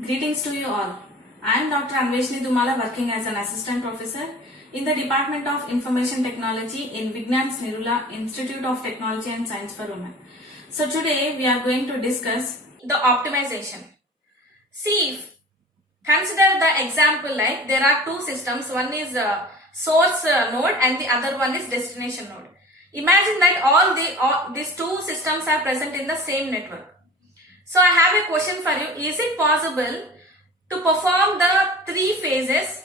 Greetings to you all. I am Dr. Anveshni Dumala, working as an assistant professor in the Department of Information Technology in Vignyan's Nirula Institute of Technology and Science for Women. So today we are going to discuss the optimization. See, consider the example like there are two systems. One is a source node and the other one is destination node. Imagine that all these two systems are present in the same network. So I have a question for you. Is it possible to perform the three phases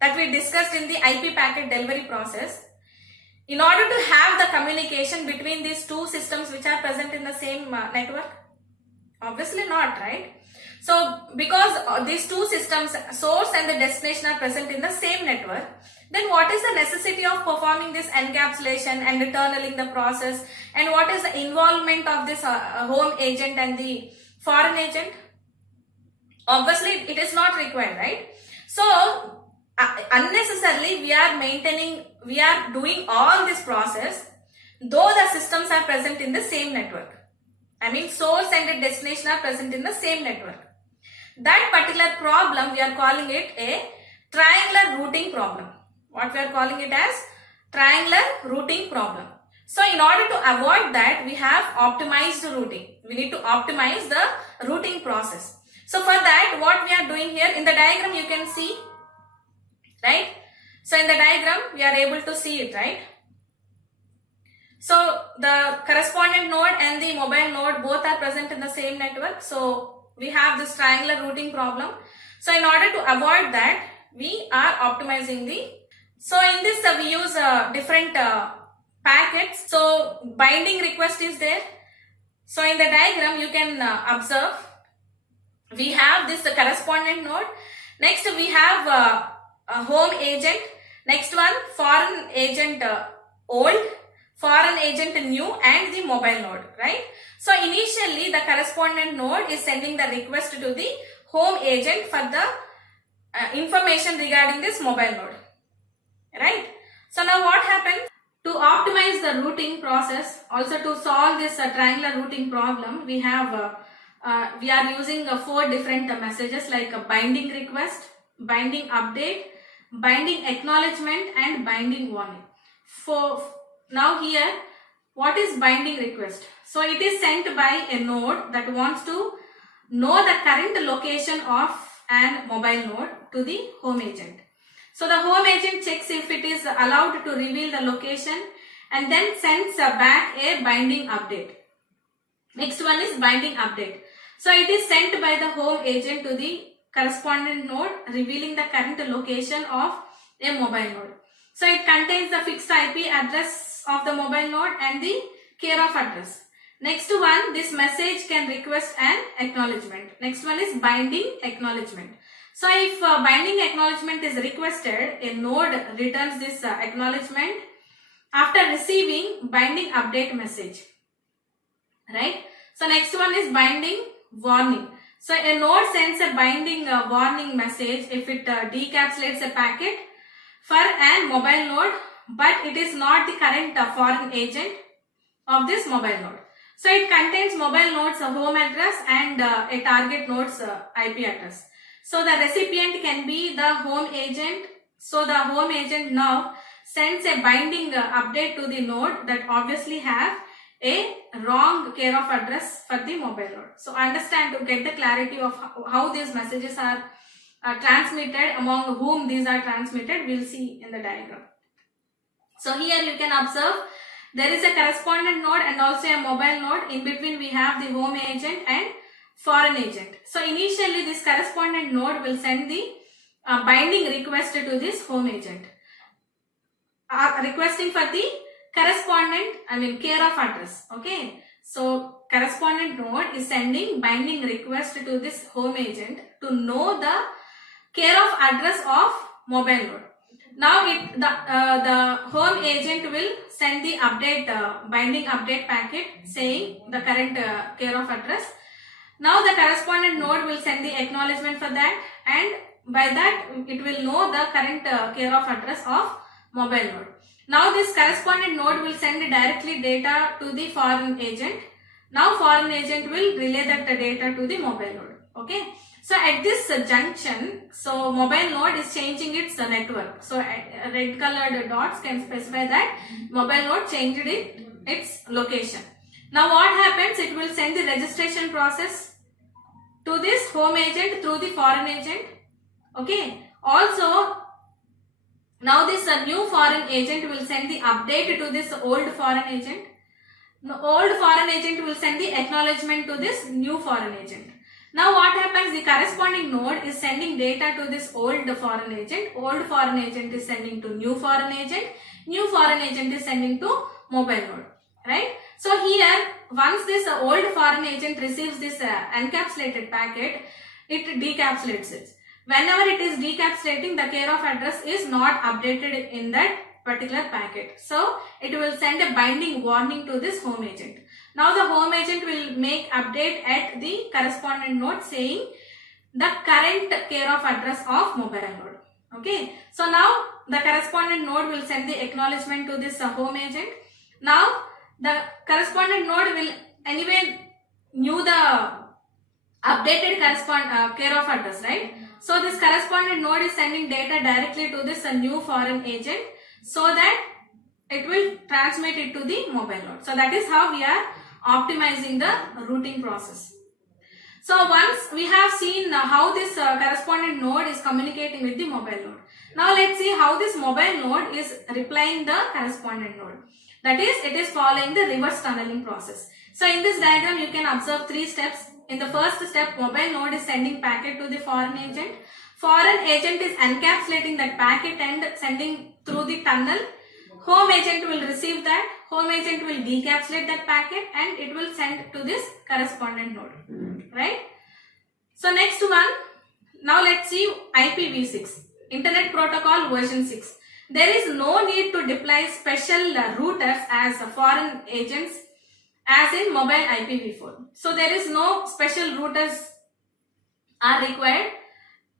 that we discussed in the IP packet delivery process in order to have the communication between these two systems which are present in the same network? Obviously not, right? So because these two systems, source and the destination, are present in the same network, then what is the necessity of performing this encapsulation and tunneling the process, and what is the involvement of this home agent and the foreign agent? Obviously it is not required, right? So unnecessarily we are doing all this process though the systems are present in the same network. I mean, source and the destination are present in the same network. That particular problem we are calling it a triangular routing problem. What we are calling it as triangular routing problem. So in order to avoid that, we have optimized routing. We need to optimize the routing process. So for that, what we are doing here in the diagram, you can see, right? So in the diagram we are able to see it, right? So the correspondent node and the mobile node both are present in the same network. So we have this triangular routing problem. So in order to avoid that, we are optimizing so in this we use different packets. So binding request is there. So in the diagram you can observe we have this correspondent node. Next we have a home agent. Next one foreign agent old, foreign agent new, and the mobile node, right? So initially the correspondent node is sending the request to the home agent for the information regarding this mobile node, right? So now what happens? To optimize the routing process, also to solve this triangular routing problem, we are using 4 different messages like a binding request, binding update, binding acknowledgement, and binding warning. Now here, what is binding request? So it is sent by a node that wants to know the current location of an mobile node to the home agent. So the home agent checks if it is allowed to reveal the location and then sends back a binding update. Next one is binding update. So it is sent by the home agent to the correspondent node revealing the current location of a mobile node. So it contains the fixed IP address of the mobile node and the care of address. Next one, this message can request an acknowledgement. Next one is binding acknowledgement. So if binding acknowledgement is requested, a node returns this acknowledgement after receiving binding update message, right? So next one is binding warning. So a node sends a binding warning message if it decapsulates a packet for an mobile node, but it is not the current foreign agent of this mobile node. So it contains mobile node's home address and a target node's IP address. So the recipient can be the home agent. So the home agent now sends a binding update to the node that obviously have a wrong care of address for the mobile node. So understand, to get the clarity of how these messages are transmitted, among whom these are transmitted, we'll see in the diagram. So here you can observe there is a correspondent node and also a mobile node. In between we have the home agent and foreign agent. So initially this correspondent node will send the binding request to this home agent, requesting for the correspondent, care of address. Okay. So correspondent node is sending binding request to this home agent to know the care of address of mobile node. Now the home agent will send the binding update packet saying the current care of address. Now the correspondent node will send the acknowledgement for that, and by that it will know the current care of address of mobile node. Now this correspondent node will send directly data to the foreign agent. Now foreign agent will relay that data to the mobile node. Okay. So at this junction, so mobile node is changing its network. So red colored dots can specify that mobile node changed its location. Now what happens? It will send the registration process to this home agent through the foreign agent. Okay. Also, now this new foreign agent will send the update to this old foreign agent. The old foreign agent will send the acknowledgement to this new foreign agent. Now what happens? The corresponding node is sending data to this old foreign agent. Old foreign agent is sending to new foreign agent. New foreign agent is sending to mobile node. Right? So here, once this old foreign agent receives this encapsulated packet, it decapsulates it. Whenever it is decapsulating, the care of address is not updated in that particular packet. So it will send a binding warning to this home agent. Now the home agent will make update at the correspondent node saying the current care of address of mobile node. Okay. So now the correspondent node will send the acknowledgement to this home agent. Now the correspondent node will anyway knew the updated care of address, right? So this correspondent node is sending data directly to this new foreign agent so that it will transmit it to the mobile node. So that is how we are optimizing the routing process. So once we have seen how this correspondent node is communicating with the mobile node. Now let's see how this mobile node is replying the correspondent node. That is, it is following the reverse tunneling process. So in this diagram you can observe 3 steps. In the first step, mobile node is sending packet to the foreign agent. Foreign agent is encapsulating that packet and sending through the tunnel. Home agent will receive that. Home agent will decapsulate that packet and it will send to this correspondent node. Right? So next one. Now let's see IPv6. Internet Protocol version 6. There is no need to deploy special routers as foreign agents as in mobile IPv4. So there is no special routers are required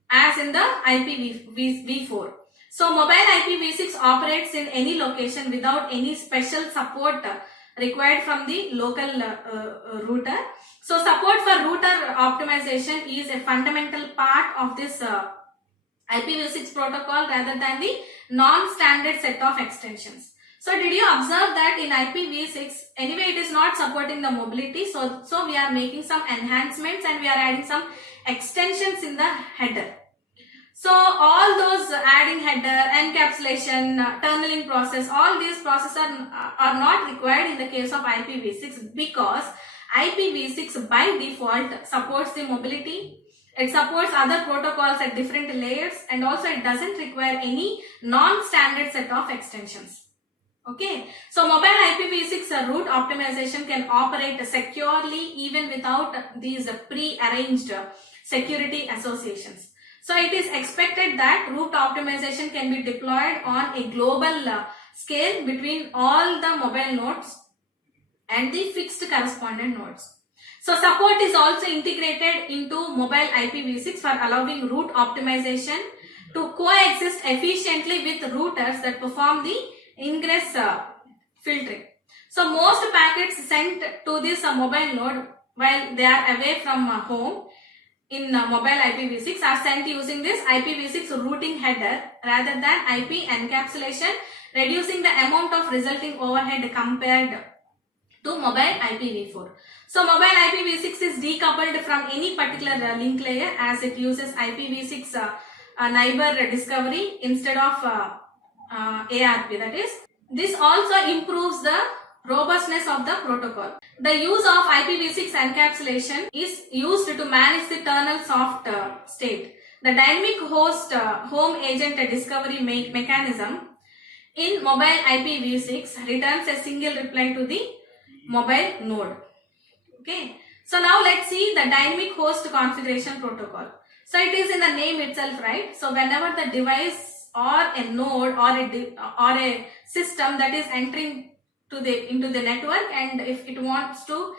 as in the IPv4. So mobile IPv6 operates in any location without any special support required from the local router. So support for router optimization is a fundamental part of this IPv6 protocol rather than the non-standard set of extensions. So did you observe that in IPv6, anyway it is not supporting the mobility, so we are making some enhancements and we are adding some extensions in the header. So all those adding header, encapsulation, tunneling process, all these processes are not required in the case of IPv6 because IPv6 by default supports the mobility. It supports other protocols at different layers and also it doesn't require any non-standard set of extensions. Okay, so mobile IPv6 route optimization can operate securely even without these pre-arranged security associations. So it is expected that route optimization can be deployed on a global scale between all the mobile nodes and the fixed correspondent nodes. So support is also integrated into mobile IPv6 for allowing route optimization to coexist efficiently with routers that perform the ingress filtering. So most packets sent to this mobile node while they are away from home in mobile IPv6 are sent using this IPv6 routing header rather than IP encapsulation, reducing the amount of resulting overhead compared to mobile IPv4. So mobile IPv6 is decoupled from any particular link layer as it uses IPv6 neighbor discovery instead of ARP. That is, this also improves the robustness of the protocol. The use of IPv6 encapsulation is used to manage the kernel soft state. The dynamic host home agent discovery mechanism in mobile IPv6 returns a single reply to the mobile node. Okay. So now let's see the dynamic host configuration protocol. So it is in the name itself, right? So whenever the device or a node or a system that is entering into the network and if it wants to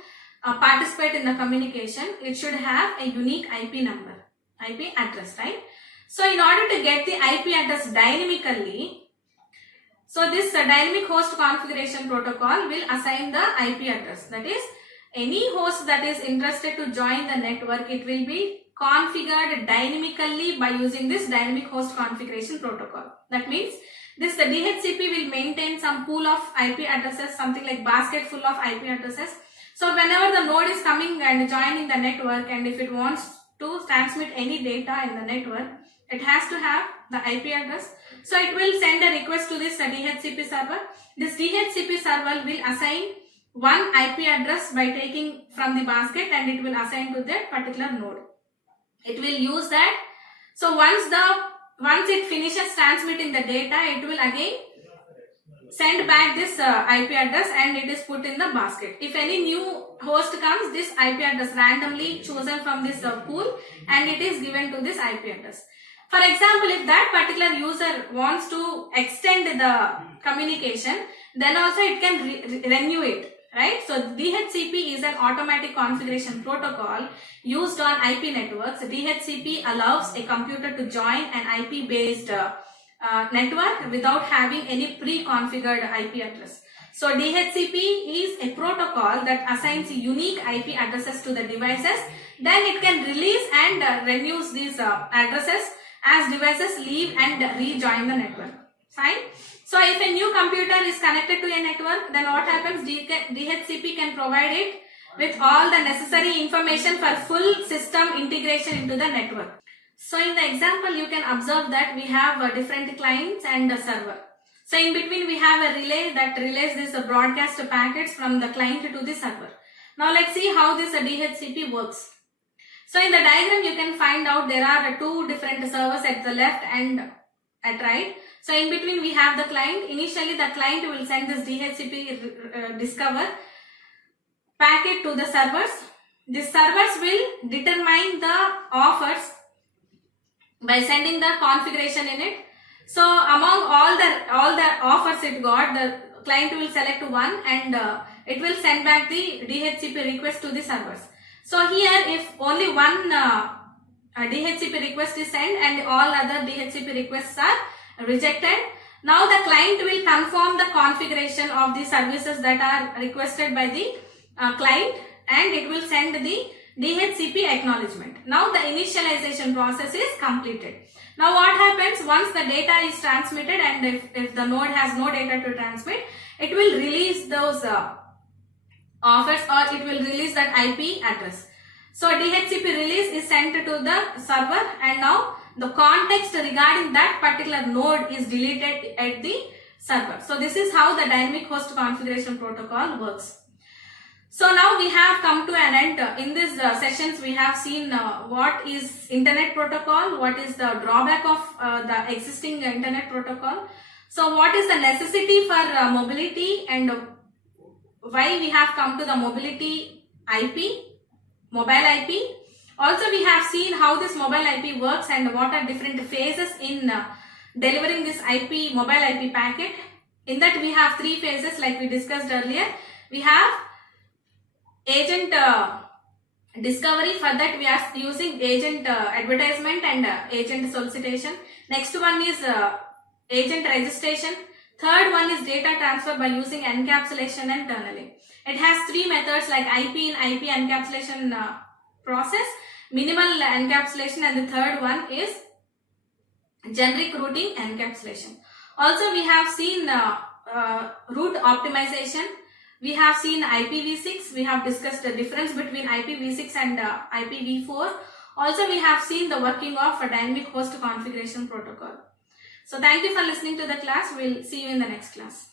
participate in the communication, it should have a unique IP number, IP address, right? So in order to get the IP address dynamically, so this dynamic host configuration protocol will assign the IP address. That is, any host that is interested to join the network, it will be configured dynamically by using this dynamic host configuration protocol. That means this the DHCP will maintain some pool of IP addresses, something like basket full of IP addresses. So whenever the node is coming and joining the network, and if it wants to transmit any data in the network, it has to have the IP address. So it will send a request to this DHCP server. This DHCP server will assign one IP address by taking from the basket, and it will assign to that particular node. It will use that. So once it finishes transmitting the data, it will again send back this IP address, and it is put in the basket. If any new host comes, this IP address randomly chosen from this pool, and it is given to this IP address. For example, if that particular user wants to extend the communication, then also it can renew it, right? So DHCP is an automatic configuration protocol used on IP networks. DHCP allows a computer to join an IP based network without having any pre-configured IP address. So DHCP is a protocol that assigns unique IP addresses to the devices. Then it can release and renews these addresses as devices leave and rejoin the network. Fine. So if a new computer is connected to a network, then what happens? DHCP can provide it with all the necessary information for full system integration into the network. So in the example, you can observe that we have different clients and a server. So in between we have a relay that relays this broadcast packets from the client to the server. Now let's see how this DHCP works. So in the diagram you can find out there are two different servers at the left and at right. So in between we have the client. Initially the client will send this DHCP discover packet to the servers. The servers will determine the offers by sending the configuration in it. So among all the offers it got, the client will select one, and it will send back the DHCP request to the servers. So here if only one DHCP request is sent and all other DHCP requests are rejected, now the client will confirm the configuration of the services that are requested by the client, and it will send the DHCP acknowledgement. Now the initialization process is completed. Now what happens once the data is transmitted, and if the node has no data to transmit, it will release those offers, or it will release that IP address. So DHCP release is sent to the server, and now the context regarding that particular node is deleted at the server. So this is how the dynamic host configuration protocol works. So now we have come to an end. In these sessions we have seen what is internet protocol, what is the drawback of the existing internet protocol. So what is the necessity for mobility, and why we have come to the mobility IP, mobile IP. Also we have seen how this mobile IP works and what are different phases in delivering this IP, mobile IP packet. In that we have three phases like we discussed earlier. We have agent discovery. For that we are using agent advertisement and agent solicitation. Next one is agent registration. Third one is data transfer by using encapsulation and tunneling. It has three methods like IP in IP encapsulation process, minimal encapsulation, and the third one is generic routing encapsulation. Also we have seen route optimization. We have seen IPv6. We have discussed the difference between IPv6 and IPv4. Also we have seen the working of a dynamic host configuration protocol. So thank you for listening to the class. We'll see you in the next class.